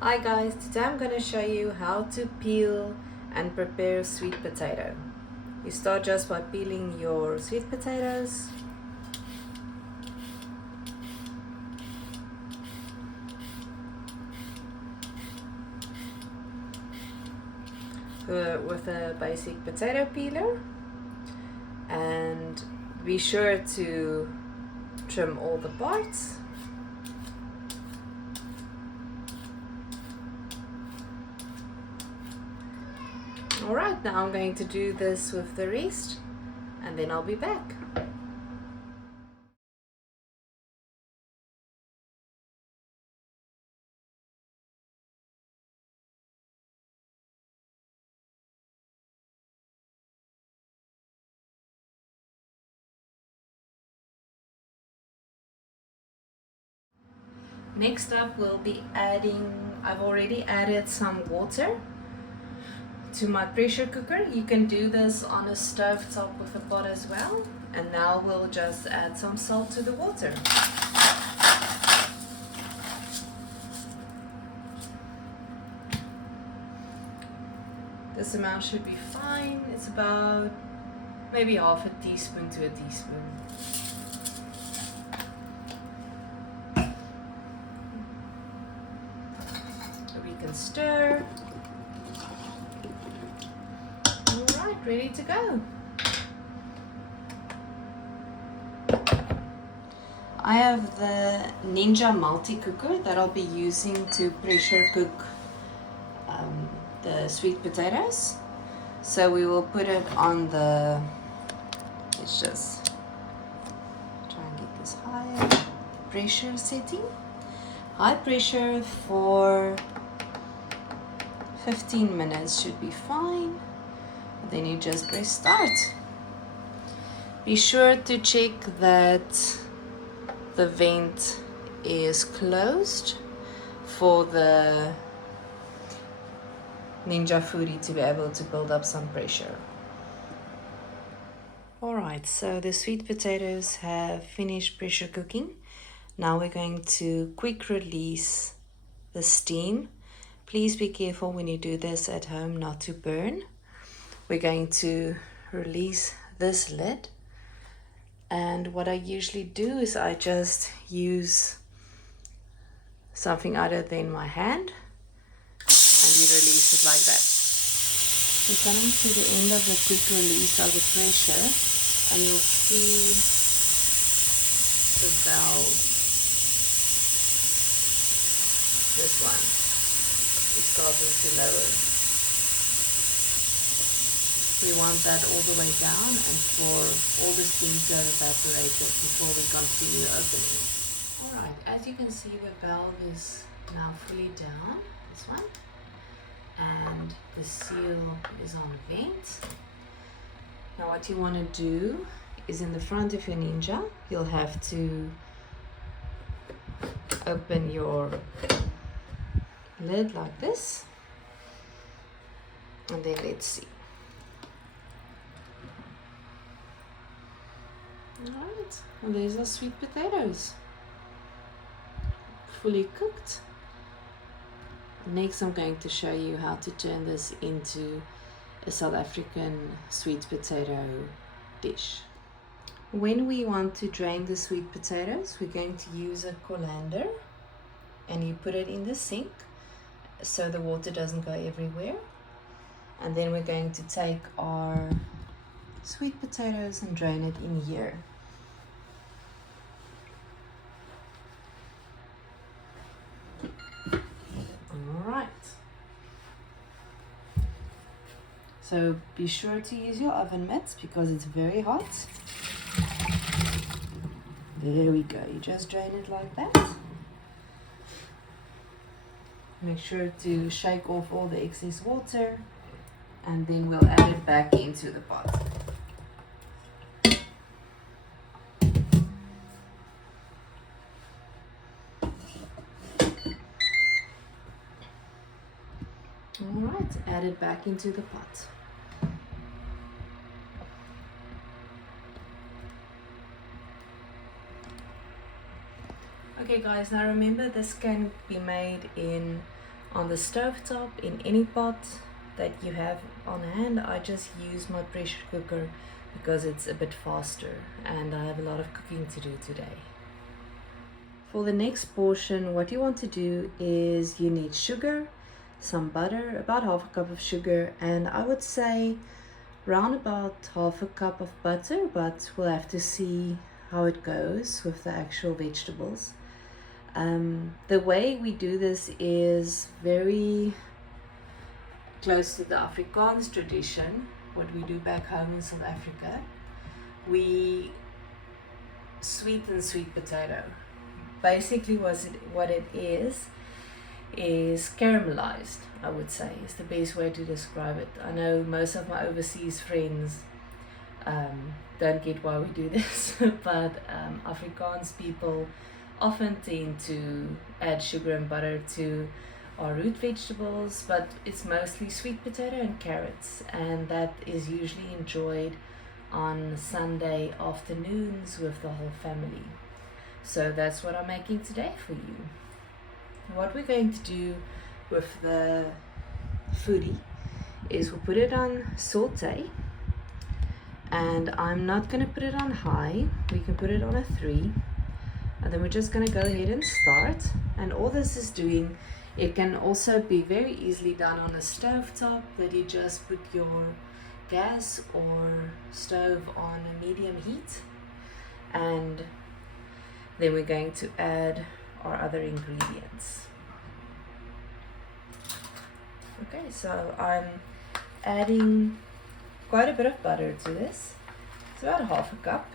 Hi guys, today I'm going to show you how to peel and prepare sweet potato. You start just by peeling your sweet potatoes. With a basic potato peeler, and be sure to trim all the parts. Alright, now I'm going to do this with the rest and then I'll be back. Next up we'll be I've already added some water to my pressure cooker. You can do this on a stove top with a pot as well. And now we'll just add some salt to the water. This amount should be fine. It's about maybe half a teaspoon to a teaspoon. We can stir. Alright, ready to go. I have the Ninja multi-cooker that I'll be using to pressure cook the sweet potatoes. So we will put it on the, let's just try and get this higher, pressure setting. High pressure for 15 minutes should be fine. Then you just press start. Be sure to check that the vent is closed for the Ninja Foodie to be able to build up some pressure. Alright, so the sweet potatoes have finished pressure cooking. Now we're going to quick release the steam. Please be careful when you do this at home not to burn. We're going to release this lid. And what I usually do is I just use something other than my hand, and you release it like that. We're coming to the end of the quick release of the pressure, and you'll see the valve, this one, is starting to lower. We want that all the way down and for all the steam to evaporate before we continue opening. Alright, as you can see, the valve is now fully down, this one, and the seal is on vent. Now what you want to do is in the front of your Ninja, you'll have to open your lid like this, and then let's see. Alright, and there's our sweet potatoes, fully cooked. Next I'm going to show you how to turn this into a South African sweet potato dish. When we want to drain the sweet potatoes, we're going to use a colander, and you put it in the sink so the water doesn't go everywhere. And then we're going to take our sweet potatoes and drain it in here. Alright. So be sure to use your oven mitts because it's very hot. There we go. You just drain it like that. Make sure to shake off all the excess water, and then we'll add it back into the pot. Alright, add it back into the pot. Okay guys, now remember this can be made in On the stovetop, in any pot that you have on hand, I just use my pressure cooker because it's a bit faster and I have a lot of cooking to do today. For the next portion, what you want to do is you need sugar, some butter, about half a cup of sugar, and I would say round about half a cup of butter, but we'll have to see how it goes with the actual vegetables. The way we do this is very close to the Afrikaans tradition, what we do back home in South Africa. We sweeten sweet potato. Basically what it is caramelized, I would say, is the best way to describe it. I know most of my overseas friends don't get why we do this, but Afrikaans people often tend to add sugar and butter to our root vegetables, but it's mostly sweet potato and carrots, and that is usually enjoyed on Sunday afternoons with the whole family. So that's what I'm making today for you. What we're going to do with the foodie is we'll put it on saute, and I'm not going to put it on high. We can put it on a 3, and then we're just going to go ahead and start. And all this is doing, it can also be very easily done on a stove top, that you just put your gas or stove on a medium heat, and then we're going to add our other ingredients. Okay, so I'm adding quite a bit of butter to this. It's about half a cup.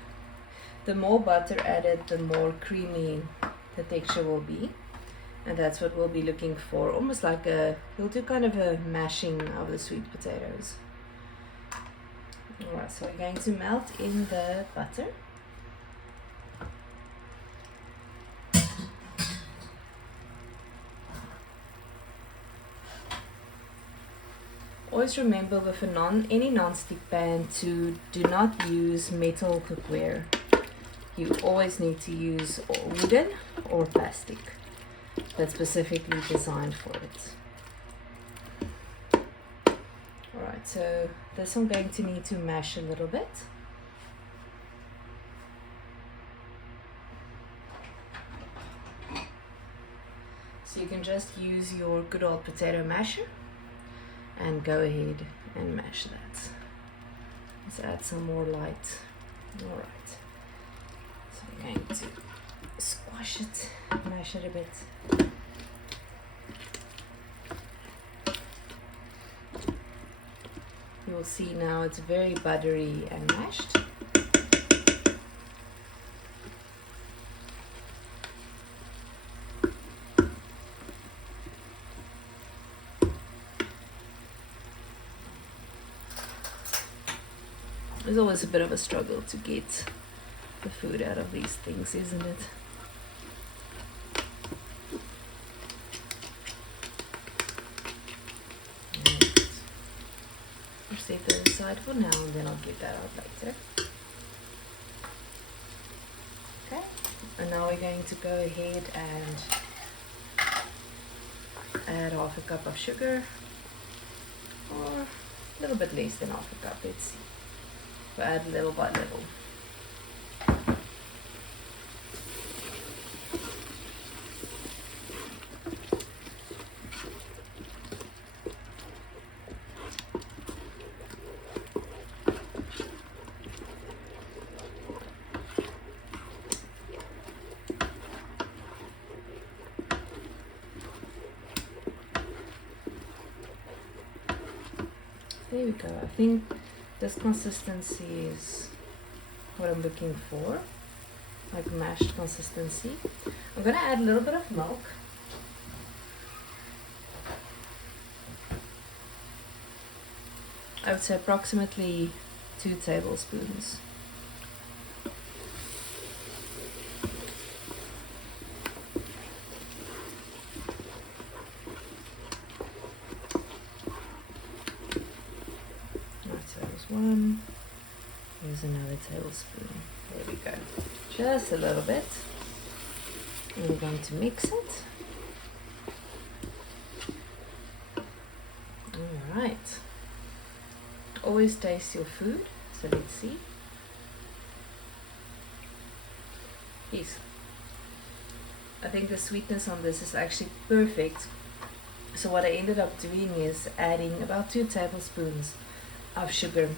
The more butter added, the more creamy the texture will be, and that's what we'll be looking for. Almost like we'll do kind of a mashing of the sweet potatoes. Alright, so we're going to melt in the butter. Always remember with any non-stick pan to do not use metal cookware. You always need to use wooden or plastic that's specifically designed for it. Alright, so this I'm going to need to mash a little bit. So you can just use your good old potato masher and go ahead and mash that. Let's add some more light. Alright, so we're going to squash it, mash it a bit. You'll see now it's very buttery and mashed. It's always a bit of a struggle to get the food out of these things, isn't it? I'll set that aside for now, and then I'll get that out later. Okay, and now we're going to go ahead and add half a cup of sugar, or a little bit less than half a cup. Let's see. We'll add little by little. There we go. I think this consistency is what I'm looking for, like mashed consistency. I'm going to add a little bit of milk. I would say approximately 2 tablespoons. One. Here's another tablespoon. There we go. Just a little bit. And we're going to mix it. always taste your food. So let's see. Yes. I think the sweetness on this is actually perfect. So what I ended up doing is adding about 2 tablespoons of sugar.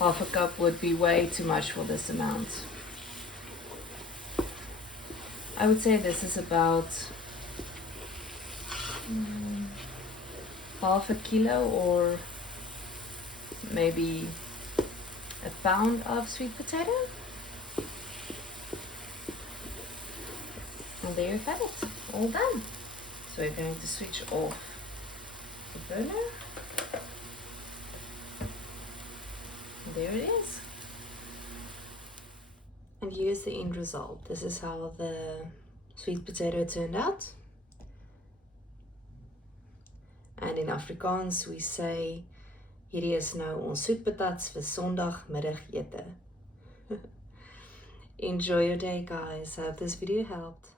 Half a cup would be way too much for this amount. I would say this is about half a kilo or maybe a pound of sweet potato. And there you have it, all done. So we're going to switch off the burner. And there it is. And here's the end result. This is how the sweet potato turned out. And in Afrikaans we say, hierdie is nou ons soet patats vir Sondagmiddagete. Enjoy your day, guys. I hope this video helped.